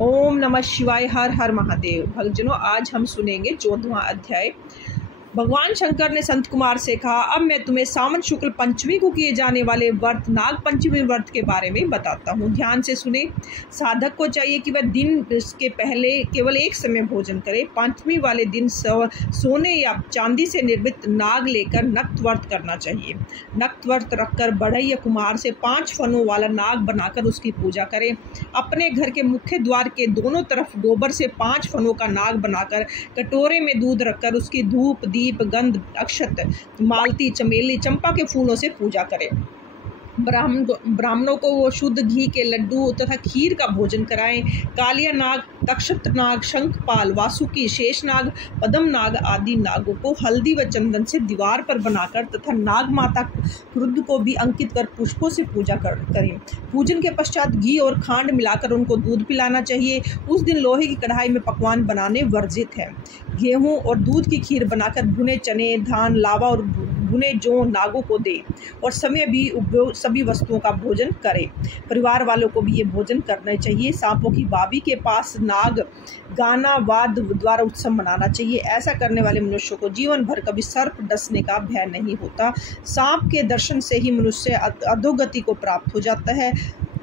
ओम नमः शिवाय। हर हर महादेव। भक्तजनों, आज हम सुनेंगे 14वां अध्याय। भगवान शंकर ने संत कुमार से कहा, अब मैं तुम्हें सावन शुक्ल पंचमी को किए जाने वाले व्रत नाग पंचमी व्रत के बारे में बताता हूँ। ध्यान से सुने। साधक को चाहिए कि वह दिन के पहले केवल एक समय भोजन करे। पंचमी वाले दिन सोने या चांदी से निर्मित नाग लेकर नक्त व्रत करना चाहिए। नक्त व्रत रखकर बढ़ई या कुमार से 5 फनों वाला नाग बनाकर उसकी पूजा करें। अपने घर के मुख्य द्वार के दोनों तरफ गोबर से 5 फनों का नाग बनाकर कटोरे में दूध रखकर उसकी धूप दीप गंध अक्षत मालती चमेली चंपा के फूलों से पूजा करें। ब्राह्मणों को वो शुद्ध घी के लड्डू तथा खीर का भोजन कराएं। कालिया नाग, तक्षत नाग, शंखपाल, वासुकी, शेषनाग, पद्म नाग आदि नागों को हल्दी व चंदन से दीवार पर बनाकर तथा नाग माता क्रुद्ध को भी अंकित कर पुष्पों से पूजा करें। पूजन के पश्चात घी और खांड मिलाकर उनको दूध पिलाना चाहिए। उस दिन लोहे की कढ़ाई में पकवान बनाने वर्जित है। गेहूं और दूध की खीर बनाकर भुने चने, धान, लावा और भुने जौ नागों को दे और समय भी सभी वस्तुओं का भोजन करे। परिवार वालों को भी ये भोजन करना चाहिए। सांपों की बाबी के पास नाग गाना वाद द्वारा उत्सव मनाना चाहिए। ऐसा करने वाले मनुष्य को जीवन भर कभी सर्प डसने का भय नहीं होता। सांप के दर्शन से ही मनुष्य अधोगति को प्राप्त हो जाता है।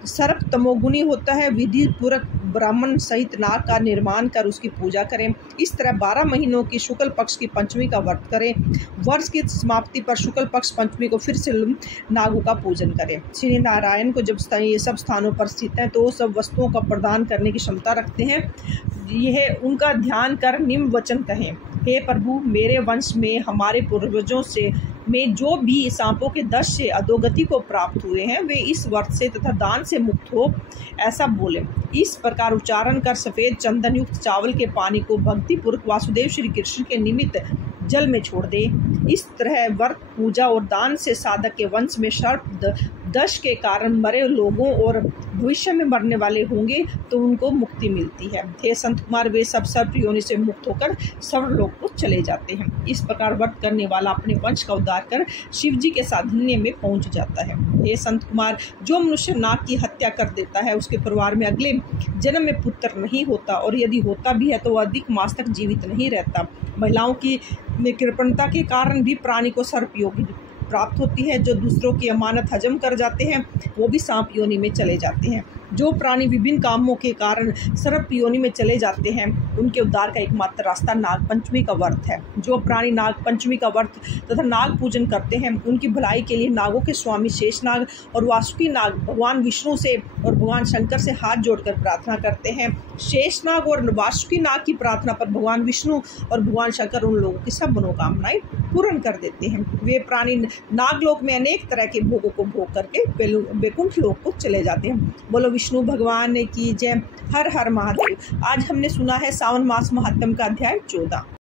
सर्प तमोगुणी होता है। विधि पूर्वक ब्राह्मण सहित नाग का निर्माण कर उसकी पूजा करें। इस तरह 12 महीनों की शुक्ल पक्ष की पंचमी का व्रत करें। वर्ष की समाप्ति पर शुक्ल पक्ष पंचमी को फिर से नागों का पूजन करें। श्री नारायण को जब ये सब स्थानों पर स्थित हैं तो सब वस्तुओं का प्रदान करने की क्षमता रखते हैं। यह उनका ध्यान कर निम्न वचन कहें, हे प्रभु, मेरे वंश में हमारे पूर्वजों से में जो भी सांपों के दंश से अधोगति को प्राप्त हुए हैं वे इस व्रत से तथा दान से मुक्त हो, ऐसा बोले। इस प्रकार उच्चारण कर सफेद चंदन युक्त चावल के पानी को भक्ति पूर्वक वासुदेव श्री कृष्ण के निमित्त जल में छोड़ दे। इस तरह व्रत पूजा और दान से साधक के वंश में सर्प दंश के कारण मरे लोगों और भविष्य में मरने वाले होंगे तो उनको मुक्ति मिलती है। हे संत कुमार, वे सब सर्प योनि से मुक्त होकर स्वर्गलोक को चले जाते हैं। इस प्रकार व्रत करने वाला अपने वंश का उद्धार कर शिव जी के साधन्य में पहुंच जाता है। हे संत कुमार, जो मनुष्य नाग की हत्या कर देता है उसके परिवार में अगले जन्म में पुत्र नहीं होता और यदि होता भी है तो वह अधिक मास तक जीवित नहीं रहता। महिलाओं की कृपणता के कारण भी प्राणी को सर्प योनि प्राप्त होती है। जो दूसरों की अमानत हजम कर जाते हैं वो भी सांप योनि में चले जाते हैं। जो प्राणी विभिन्न कामों के कारण सर्प योनि में चले जाते हैं उनके उद्धार का एकमात्र रास्ता नाग पंचमी का व्रत है। जो प्राणी नाग पंचमी का व्रत तथा नाग पूजन करते हैं उनकी भलाई के लिए नागों के स्वामी शेषनाग और वासुकी नाग भगवान विष्णु से और भगवान शंकर से हाथ जोड़कर प्रार्थना करते हैं। शेषनाग और वासुकी नाग की प्रार्थना पर भगवान विष्णु और भगवान शंकर उन लोगों की सब मनोकामनाएं पूर्ण कर देते हैं। वे प्राणी नागलोक में अनेक तरह के भोगों को भोग करके वैकुंठ लोक को चले जाते हैं। बोलो विष्णु भगवान की जय। हर हर महादेव। आज हमने सुना है सावन मास महात्म्य का अध्याय 14।